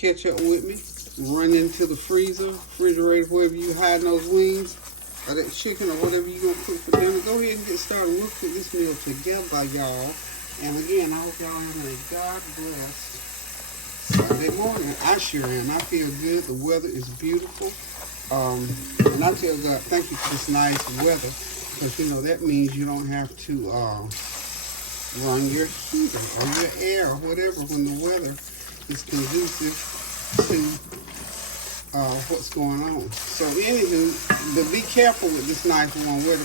Catch up with me. Run into the freezer, refrigerator, wherever you hide those wings or that chicken or whatever you're going to cook for dinner. Go ahead and get started. We'll cook this meal together, y'all. And again, I hope y'all having a God-blessed Sunday morning. I sure am. I feel good. The weather is beautiful. And I tell God, thank you for this nice weather. Because, you know, that means you don't have to run your heater or your air or whatever when the weather is conducive to what's going on. So anywho, but be careful with this nice warm weather,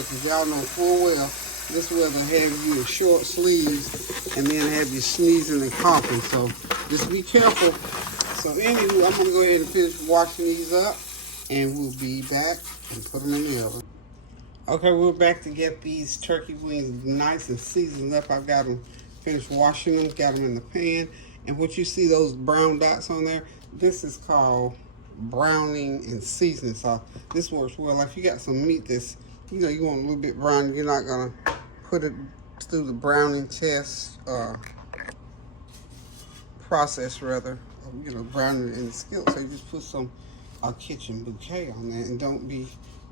because y'all know full well this weather have you in short sleeves and then have you sneezing and coughing. So just be careful. So anywho, I'm gonna go ahead and finish washing these up, and we'll be back and put them in the oven. Okay, we're back to get these turkey wings nice and seasoned up. I've got them finished washing them, got them in the pan. And what you see, those brown dots on there, this is called browning and seasoning sauce. This works well. Like if you got some meat that's, you know, you want a little bit brown, you're not gonna put it through the browning test process, rather, you know, browning it in the skillet. So you just put some kitchen bouquet on there, and don't be,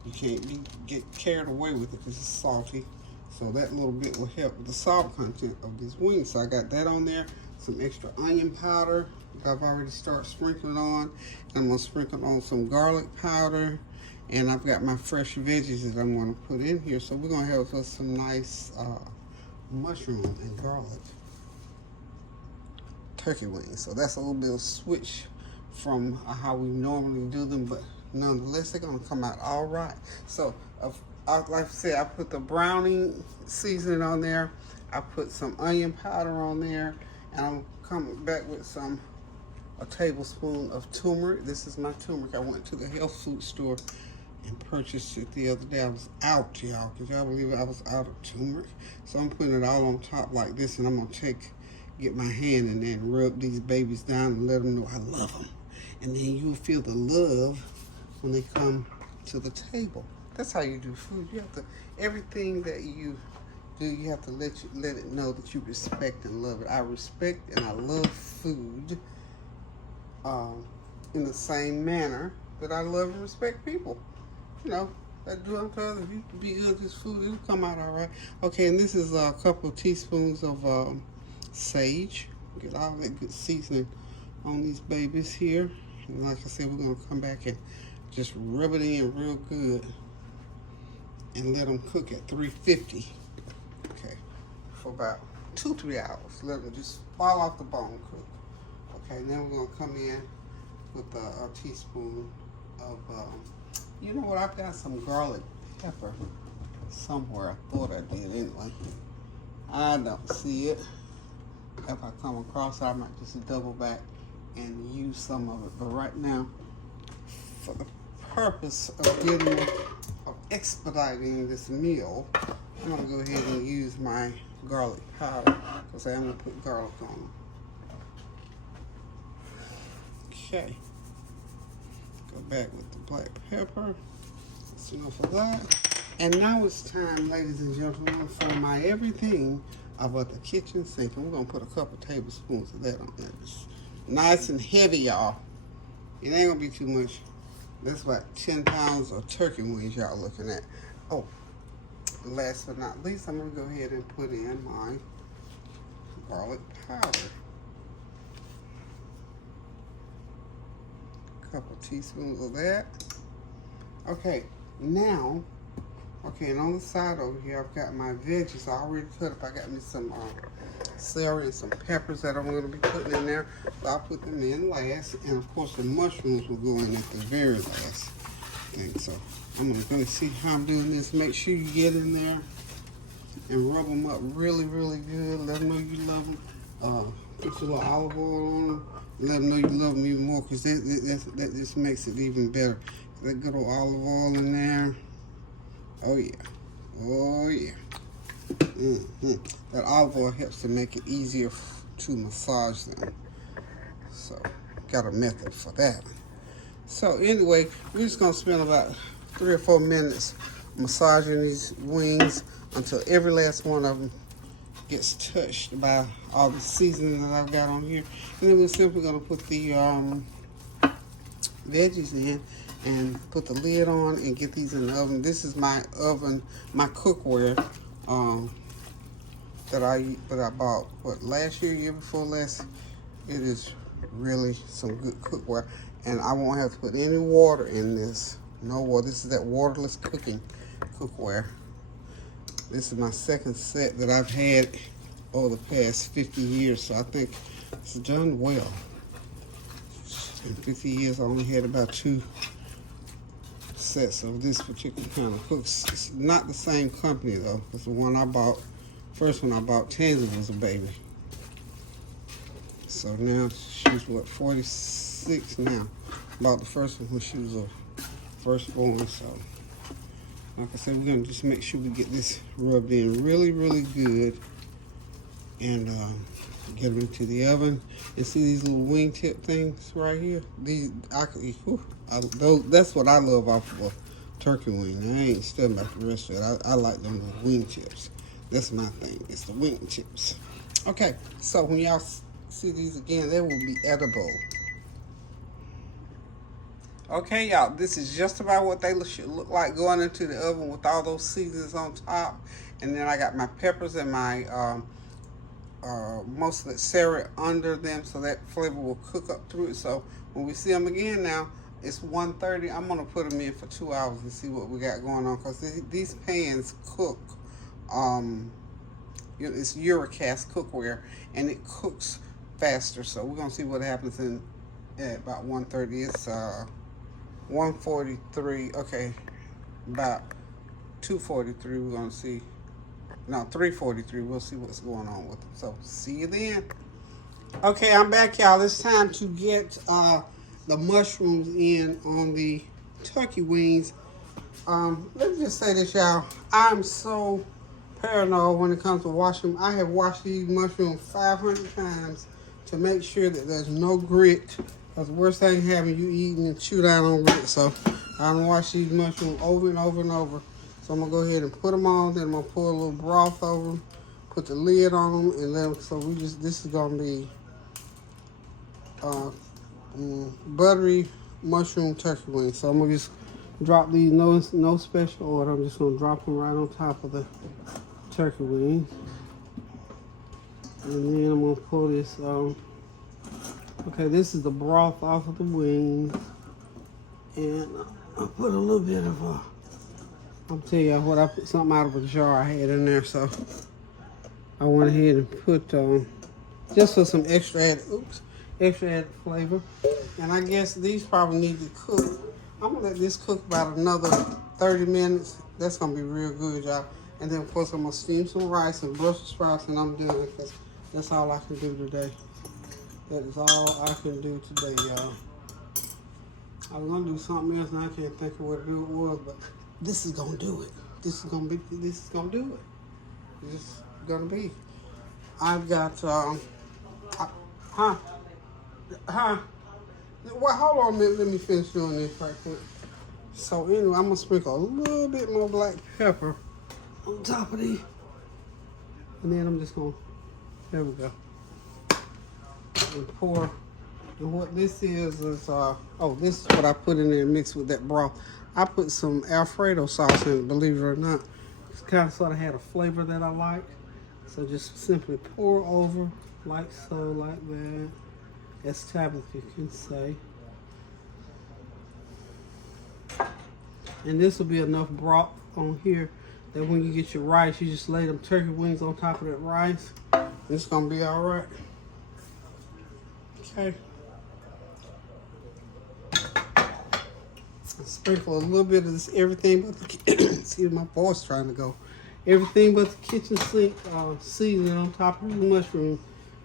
you can't get carried away with it because it's salty. So that little bit will help with the salt content of these wings. So I got that on there. Some extra onion powder I've already started sprinkling on. And I'm gonna sprinkle on some garlic powder. And I've got my fresh veggies that I'm gonna put in here. So we're gonna have some nice mushroom and garlic turkey wings. So that's a little bit of switch from how we normally do them, but nonetheless, they're gonna come out all right. So like I said, I put the browning seasoning on there. I put some onion powder on there. And I'm coming back with a tablespoon of turmeric. This is my turmeric. I went to the health food store and purchased it the other day. I was out, y'all. Could y'all believe it? I was out of turmeric. So I'm putting it all on top like this, and I'm going to get my hand in there and rub these babies down and let them know I love them. And then you'll feel the love when they come to the table. That's how you do food. You have to, everything that you do, you have to let it know that you respect and love it. I respect and I love food in the same manner that I love and respect people. You know, I do unto others. If you be good at this food, it'll come out all right. Okay, and this is a couple of teaspoons of sage. Get all that good seasoning on these babies here. And like I said, we're gonna come back and just rub it in real good and let them cook at 350. Okay, for about 2-3 hours. Let them just fall off the bone cook. Okay, then we're gonna come in with a teaspoon of, you know what, I've got some garlic pepper somewhere. I thought I did anyway. I don't see it. If I come across it, I might just double back and use some of it. But right now, for the purpose of expediting this meal, I'm gonna go ahead and use my garlic powder, because I'm gonna put garlic on them. Okay. Go back with the black pepper. That's enough of that. And now it's time, ladies and gentlemen, for my everything about the kitchen sink. And we're gonna put a couple tablespoons of that on there. It's nice and heavy, y'all. It ain't gonna be too much. That's about 10 pounds of turkey wings y'all looking at. Oh, last but not least, I'm gonna go ahead and put in my garlic powder. A couple teaspoons of that. Okay, now, okay, and on the side over here, I've got my veggies. I already cut up. I got me some celery and some peppers that I'm gonna be putting in there. So I'll put them in last, and of course the mushrooms will go in at the very last thing. So I'm gonna go see how I'm doing this. Make sure you get in there and rub them up really, really good. Let them know you love them. Put your little olive oil on them. Let them know you love them even more, because that just makes it even better. That good old olive oil in there. Oh yeah. Oh yeah. That olive oil helps to make it easier to massage them. So, got a method for that. So anyway, we're just gonna spend about 3 or 4 minutes massaging these wings until every last one of them gets touched by all the seasoning that I've got on here. And then we're simply going to put the veggies in and put the lid on and get these in the oven. This is my oven, my cookware that I bought last year before last. It is really some good cookware, and I won't have to put any water in this. No water. This is that waterless cookware. This is my second set that I've had over the past 50 years, so I think it's done well. In 50 years, I only had about 2 sets of this particular kind of cooks. It's not the same company though, because the one I bought, first one I bought, Tansy, was a baby. So now she's what, 46 now. Bought the first one when she was a firstborn. So like I said, we're gonna just make sure we get this rubbed in really, really good, and get them into the oven. And see these little wingtip things right here? These that's what I love off of a turkey wing. I ain't studying about the rest of it. I like them little wingtips. That's my thing. It's the wingtips. Okay, so when y'all see these again, they will be edible. Okay, y'all, this is just about what they should look like going into the oven with all those seasonings on top. And then I got my peppers and my most of the celery under them, so that flavor will cook up through it. So when we see them again now, it's 1:30. I'm gonna put them in for 2 hours and see what we got going on, because these pans cook. It's Eurocast cookware, and it cooks faster. So we're gonna see what happens at about 1:30. It's 1:43. Okay, about 2:43. We're gonna see. No, 3:43. We'll see what's going on with them. So see you then. Okay, I'm back, y'all. It's time to get the mushrooms in on the turkey wings. Let me just say this, y'all. I'm so paranoid when it comes to washing them. I have washed these mushrooms 500 times to make sure that there's no grit. Because the worst thing having you eating and chew down on grit. So I'm wash these mushrooms over and over and over. So I'm gonna go ahead and put them on. Then I'm gonna pour a little broth over them, put the lid on them, and let them. So this is gonna be buttery mushroom turkey wings. So I'm gonna just drop these, no special order. I'm just gonna drop them right on top of the turkey wings, and then I'm gonna pull this. Okay, this is the broth off of the wings, and I'll put a little bit of I'm telling you what, I put something out of a jar I had in there, so I went ahead and put just for some extra added flavor. And I guess these probably need to cook. I'm gonna let this cook about another 30 minutes. That's gonna be real good, y'all. And then of course I'm gonna steam some rice and Brussels sprouts, and I'm done, because that's all I can do today. That is all I can do today, y'all. I was gonna do something else and I can't think of what it was, but this is gonna do it. This is gonna do it. This is gonna be. I've got well, hold on a minute, let me finish doing this right quick. So anyway, I'm gonna sprinkle a little bit more black pepper on top of these. And then I'm just gonna, there we go. And pour. And what this is this is what I put in there mixed with that broth. I put some Alfredo sauce in it, believe it or not. It's kind of sort of had a flavor that I like. So just simply pour over like so, like that. As Tabitha can say. And this will be enough broth on here that when you get your rice, you just lay them turkey wings on top of that rice. And it's gonna be all right. Okay. Sprinkle a little bit of this, everything but the see, my voice trying to go. Everything but the kitchen sink seasoning on top of the mushroom.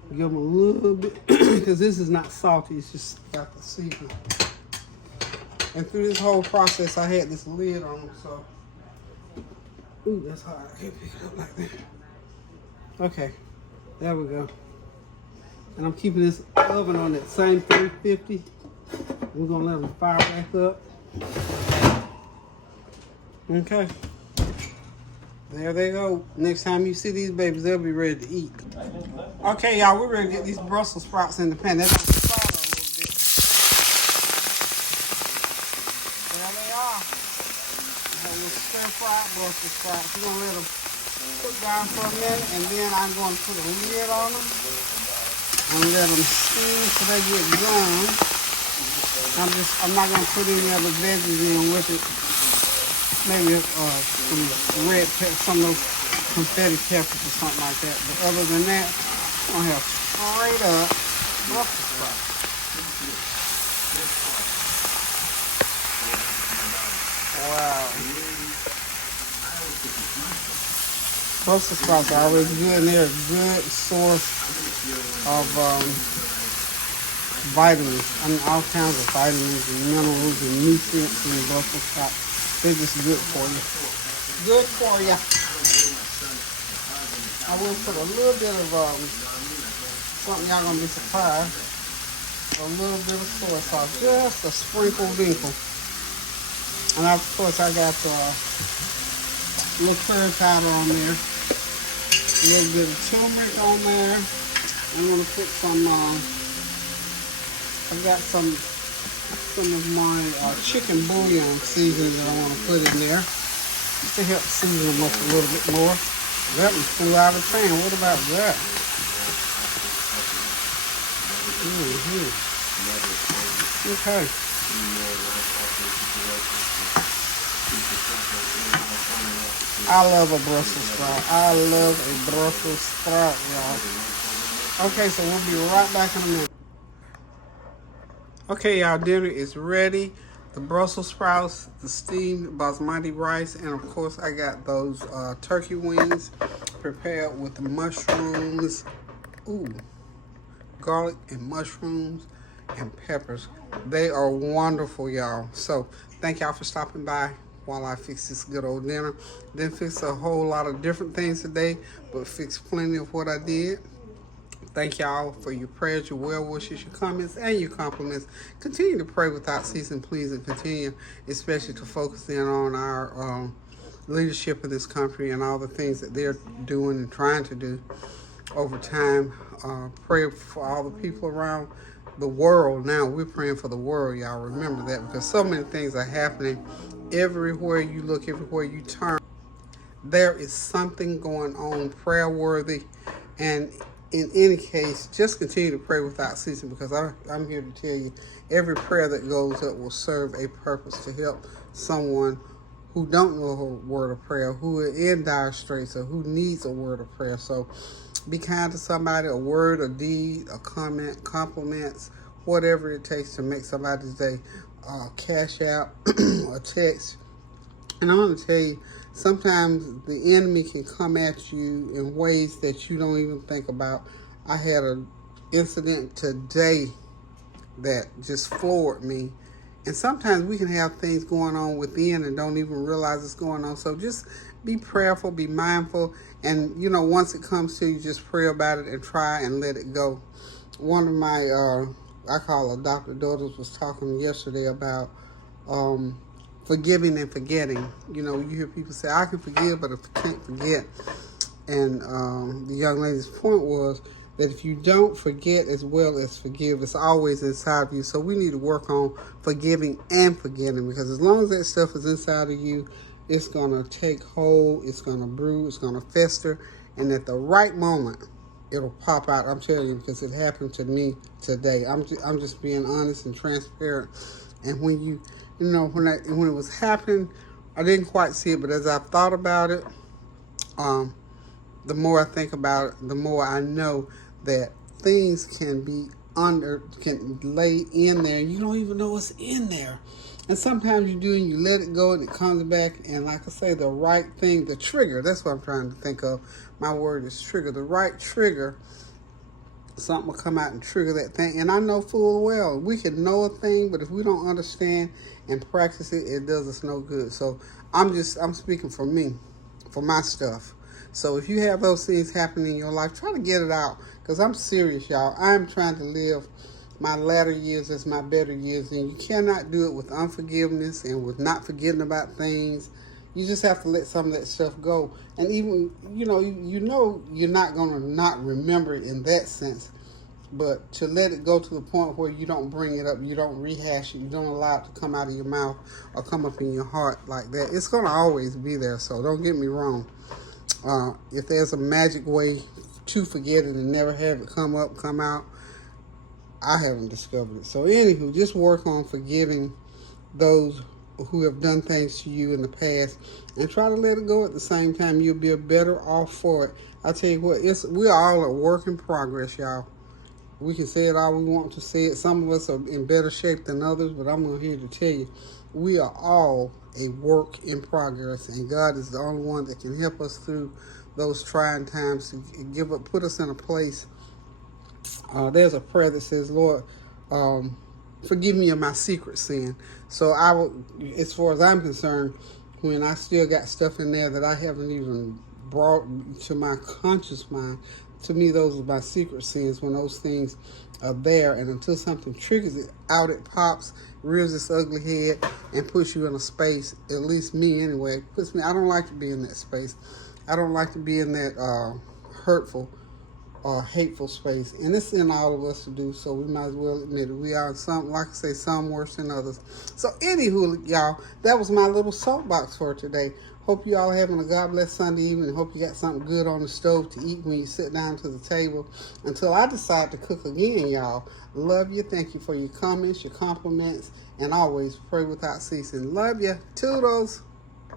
Give them a little bit, because this is not salty, it's just got the seasoning. And through this whole process, I had this lid on them, so. Ooh, that's hard. I can't pick it up like that. Okay, there we go. And I'm keeping this oven on that same 350. We're gonna let them fire back up. Okay. There they go. Next time you see these babies, they'll be ready to eat. Okay, y'all, we're ready to get these Brussels sprouts in the pan. They're going to start a little bit. There they are. We'll stir-fried Brussels sprouts. We're going to let them cook down for a minute, and then I'm going to put a lid on them and let them steam till they get done. I'm not going to put any other veggies in with it. Maybe some red pepper, some of those confetti peppers or something like that. But other than that, I'm going to have straight up Brussels sprouts. Wow. Brussels sprouts are always good, and they're a good source of vitamins. I mean, all kinds of vitamins and minerals and nutrients in Brussels sprouts. They're just good for you. Good for you. I will put a little bit of something y'all gonna be surprised. A little bit of soy sauce, just a sprinkle dinkle. And of course I got a little curry powder on there. A little bit of turmeric on there. I'm gonna put some. I've got some of my chicken bouillon seasoning that I want to put in there just to help season them up a little bit more. That one flew out of the pan. What about that? Okay. I love a Brussels sprout. I love a Brussels sprout, y'all. Okay, so we'll be right back in a minute. Okay, y'all, dinner is ready. The Brussels sprouts, the steamed basmati rice, and of course I got those turkey wings prepared with the mushrooms. Ooh, garlic and mushrooms and peppers. They are wonderful, y'all. So thank y'all for stopping by while I fix this good old dinner. Didn't fix a whole lot of different things today, but fixed plenty of what I did. Thank y'all for your prayers, your well wishes, your comments, and your compliments. Continue to pray without ceasing, please, and continue especially to focus in on our leadership in this country and all the things that they're doing and trying to do over time. Pray for all the people around the world. Now we're praying for the world, y'all. Remember that, because so many things are happening everywhere you look, everywhere you turn. There is something going on prayer worthy, and in any case, just continue to pray without ceasing, because I'm here to tell you, every prayer that goes up will serve a purpose to help someone who don't know a word of prayer, who are in dire straits, or who needs a word of prayer. So be kind to somebody, a word, a deed, a comment, compliments, whatever it takes to make somebody's day. Cash out, a text. And I'm going to tell you, sometimes the enemy can come at you in ways that you don't even think about. I had an incident today that just floored me. And sometimes we can have things going on within and don't even realize it's going on. So just be prayerful, be mindful. And, you know, once it comes to you, just pray about it and try and let it go. One of my, I call her Dr. Daughters, was talking yesterday about forgiving and forgetting. You know, you hear people say, I can forgive, but I can't forget. And the young lady's point was that if you don't forget as well as forgive, it's always inside of you. So we need to work on forgiving and forgetting, because as long as that stuff is inside of you, it's going to take hold, it's going to brew, it's going to fester, and at the right moment, it'll pop out. I'm telling you, because it happened to me today. I'm just being honest and transparent. And when you know, when it was happening, I didn't quite see it, but as I've thought about it, the more I think about it, the more I know that things can lay in there. You don't even know what's in there. And sometimes you do, and you let it go, and it comes back. And like I say, the right thing, the trigger, that's what I'm trying to think of. My word is trigger. The right trigger, something will come out and trigger that thing. And I know full well, we can know a thing, but if we don't understand and practice it, it does us no good. So I'm speaking for me, for my stuff. So if you have those things happening in your life, try to get it out, because I'm serious, y'all. I'm trying to live my latter years as my better years, and you cannot do it with unforgiveness and with not forgetting about things. You just have to let some of that stuff go. And even, you know you're not going to not remember it in that sense. But to let it go to the point where you don't bring it up, you don't rehash it, you don't allow it to come out of your mouth or come up in your heart like that, it's going to always be there. So don't get me wrong. If there's a magic way to forget it and never have it come up, come out, I haven't discovered it. So anywho, just work on forgiving those who have done things to you in the past and try to let it go at the same time. You'll be better off for it. I tell you what, we're all a work in progress, y'all. We can say it all we want to say it. Some of us are in better shape than others, but I'm here to tell you, we are all a work in progress, and God is the only one that can help us through those trying times to put us in a place. There's a prayer that says, Lord, forgive me of my secret sin. So as far as I'm concerned, when I still got stuff in there that I haven't even brought to my conscious mind, to me, those are my secret sins, when those things are there. And until something triggers it out, it pops, rears its ugly head, and puts you in a space, at least me anyway, I don't like to be in that space. I don't like to be in that hurtful or hateful space. And it's in all of us to do, so we might as well admit it. We are some, like I say, some worse than others. So anywho, y'all, that was my little soapbox for today. Hope you all having a God bless Sunday evening. Hope you got something good on the stove to eat when you sit down to the table. Until I decide to cook again, y'all, love you. Thank you for your comments, your compliments, and always pray without ceasing. Love you. Toodles.